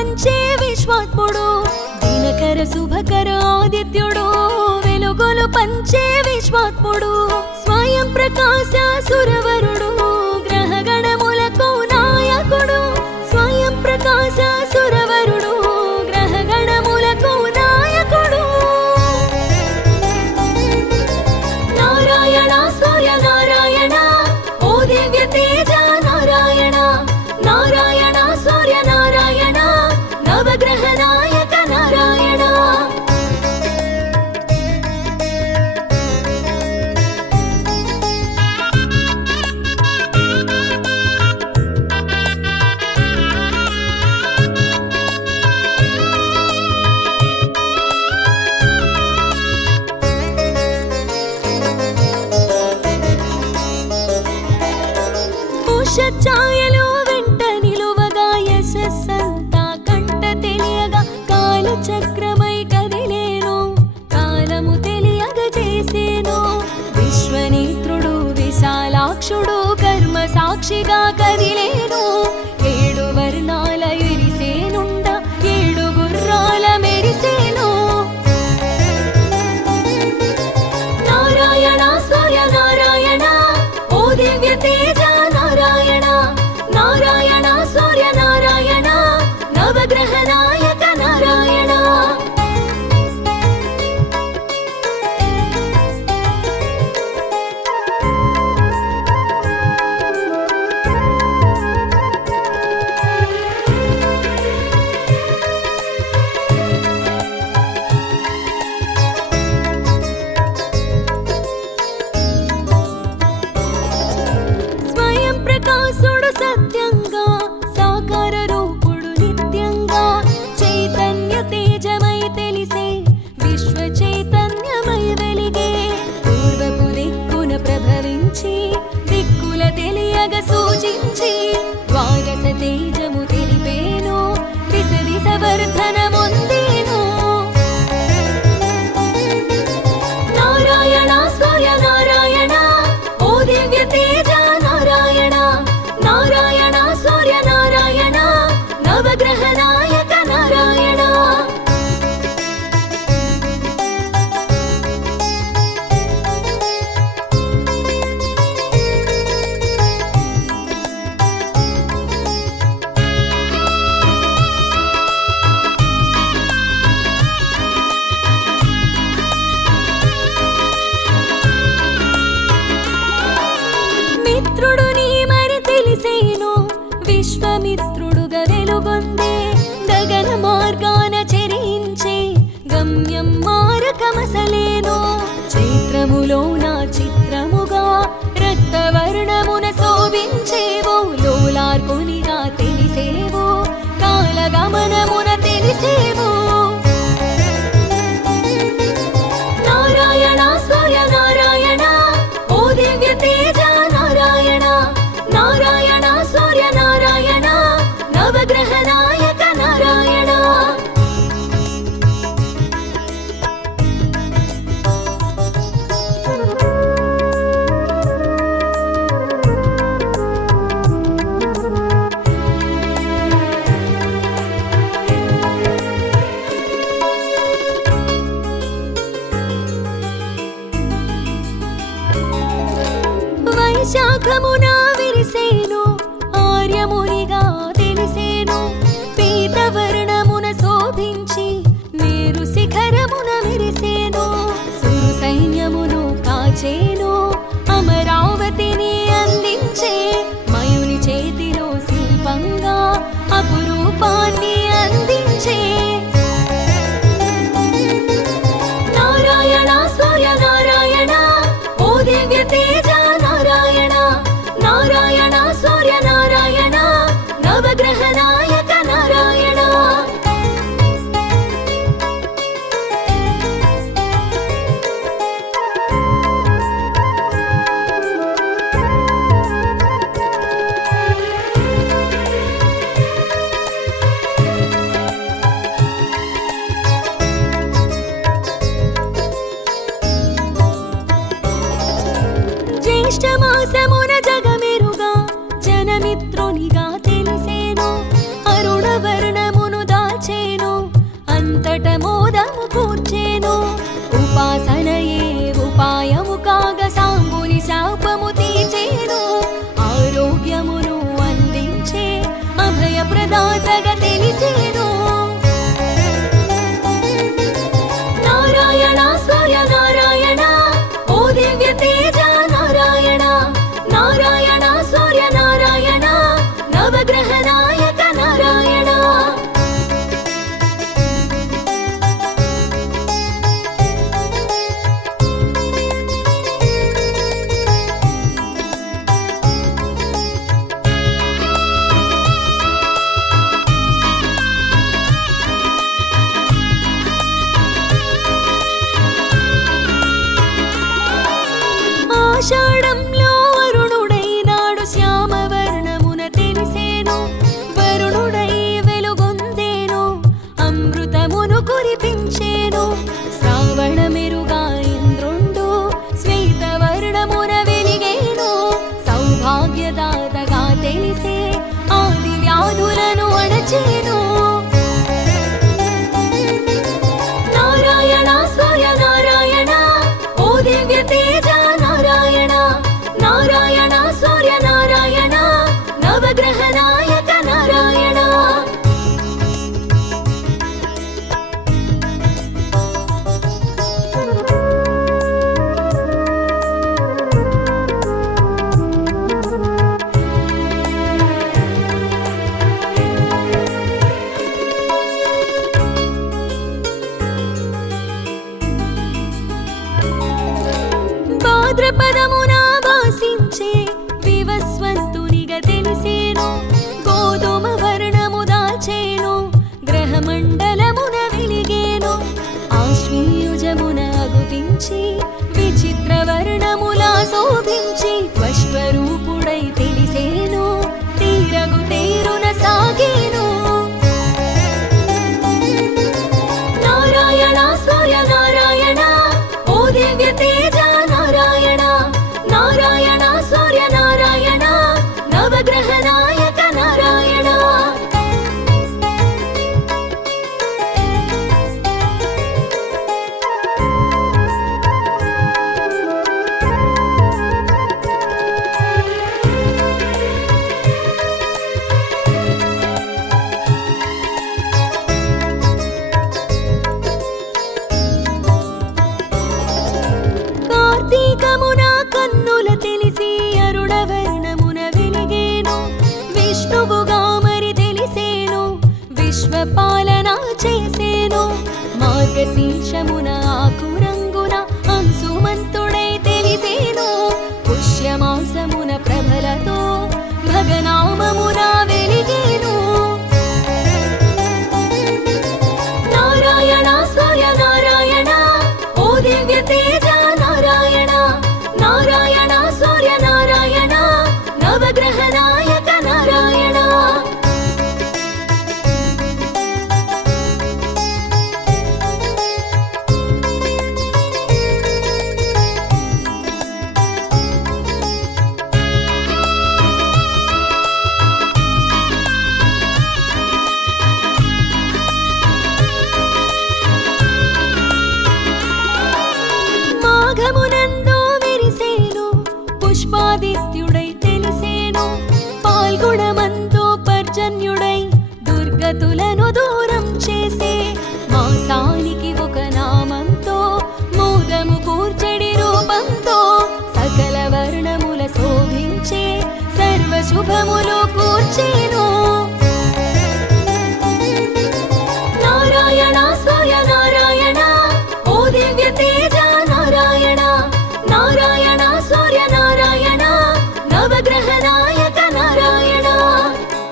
పంచే విశ్వాత్ముడు దినకర శుభకర ఆదిత్యుడు వెలుగులు పంచే విశ్వాత్ముడు స్వయం ప్రకాశ సురవరుడు గ్రహగణములకు నాయకుడు స్వయం ప్రకాశ సురవరుడు గ్రహగణములకు నాయకుడు నారాయణ సూర్య నారాయణ ఓ దివ్య తేజ నారాయణ నారాయణ సూర్య నారాయణ నవగ్రహ నాయక నారాయణ ఛాయలు వెంట నిలువగా యశస్సంతా కంట తెలియగా కాలచక్రమై కదిలేను కాలము తెలియగ చేసేను విశ్వనేత్రుడు విశాలాక్షుడు కర్మ సాక్షిగా కదిలేను ఏడు వర్ణాల ఎరిసేనుండ ఏడు గుర్రాల మెరిసేను నారాయణ సూర్య నారాయణ ఓ దివ్య తేజ నారాయణ నారాయణ సూర్య నారాయణ నవగ్రహ నాయక నారాయణ స్వయం ప్రకాశుడు సత్యంగా సాకార రూపుడు నిత్యంగా చైతన్య తేజమై తెలిసే విశ్వ చైతన్యమై వెలిగే పూర్వపు దిక్కున ప్రభవించి దిక్కుల తెలియగ సూచించి ద్వాదశ తేజము తెలిపేను దిశ దిశ వర్ధనమొందేను నారాయణ సూర్య నారాయణ ఓ దివ్య తేజ నారాయణ నారాయణ సూర్య నారాయణ నవగ్రహ నాయక నారాయణ మిత్రుడు నీ మరి తెలిసేను విశ్వమిత్రుడుగా వెలుగొందే గగన మార్గాన చెరించే గమ్యం మారకమసలేను చైత్రములో నా చిత్రముగా రక్తవర్ణమున శోభించేవో లోలార్కునిగా తెలిసేవో కాలగమనమున తెలిసేవో నారాయణ సూర్య నారాయణ ఓ దివ్య తేజ నారాయణ నారాయణ సూర్య నారాయణ నవగ్రహ నాయక నారాయణ వైశాఖమున విరిసేను ఆర్యమునిగా తెలిసేను పీతవర్ణమున శోభించి మేరు శిఖరమున విరిసేను సురు సైన్యమును కాచేను అమరావతిని అందించే మయుని చేతిలో శిల్పంగా అపురూపాన్ని అందించే నారాయణ సూర్య నారాయణ ఓ దివ్య తేజ నారాయణ నారాయణ హఠమోదము కూర్చేను ఉపాసనయే ఉపాయము కాగ సాంబుని శాపము తీర్చేను ఆరోగ్యమును అందించే అభయ ప్రదాతగా తెలిసేను నారాయణ సూర్య నారాయణ ఓ దివ్య తేజ నారాయణ నారాయణ సూర్య నారాయణ నవగ్రహ నాయక నారాయణ ఆషాఢంలో వరుణుడైనాడు శ్యామవర్ణమున తెలిసేను వరుణుడై వెలుగొందేను అమృతమును కురిపించేను శ్రావణ మెరుగా ఇంద్రుండు శ్వేతవర్ణమున వెలిగేను సౌభాగ్యదాతగా తెలిసే ఆది వ్యాధులను అణచేను నారాయణ సూర్య నారాయణ ఓ దివ్య తేజ నారాయణ నారాయణ సూర్య నారాయణ నవగ్రహ నాయక నారాయణ భాద్రపదమున వాసించే వివస్వంతునిగా తెలిసేను గోధుమ వర్ణము దాల్చేను గ్రహమండలమున వెలిగేను ఆశ్వీయుజమున అగుపించి విచిత్ర వర్ణములా శోభించి త్వశ్వరూపుడై తెలిసేను తీరగు తీరున సాగేను నారాయణ సూర్య నారాయణ ఓ దివ్య తేజ నారాయణ నారాయణ సూర్య నారాయణ నవగ్రహ నాయక నారాయణ కార్తీకమున కన్నుల తెలిసి అరుణవర్ణమున వెలిగేను విష్ణువుగా మరి తెలిసేను విశ్వపాలన చేసేను మార్గశీర్షమున ఆకురంగున అంశుమంతుడై తెలిసేను పుష్యమాసమున ప్రభలతో భగనామమున వెలిగేను నారాయణ సూర్య నారాయణ ఓ దివ్య తేజ నారాయణ నారాయణ సూర్య నారాయణ నవగ్రహ నాయక నారాయణ మాఘమునందు విరిసేను పుష్పాదిత్యుడై తెలిసేను పాల్గొనమందు పర్జన్యుడై దుర్గతులను దూరం చేసే మాసానికి ఒక నామంతో మోదము కూర్చెడి రూపంతో సకల వర్ణముల శోభించే సర్వ శుభములు కూర్చేను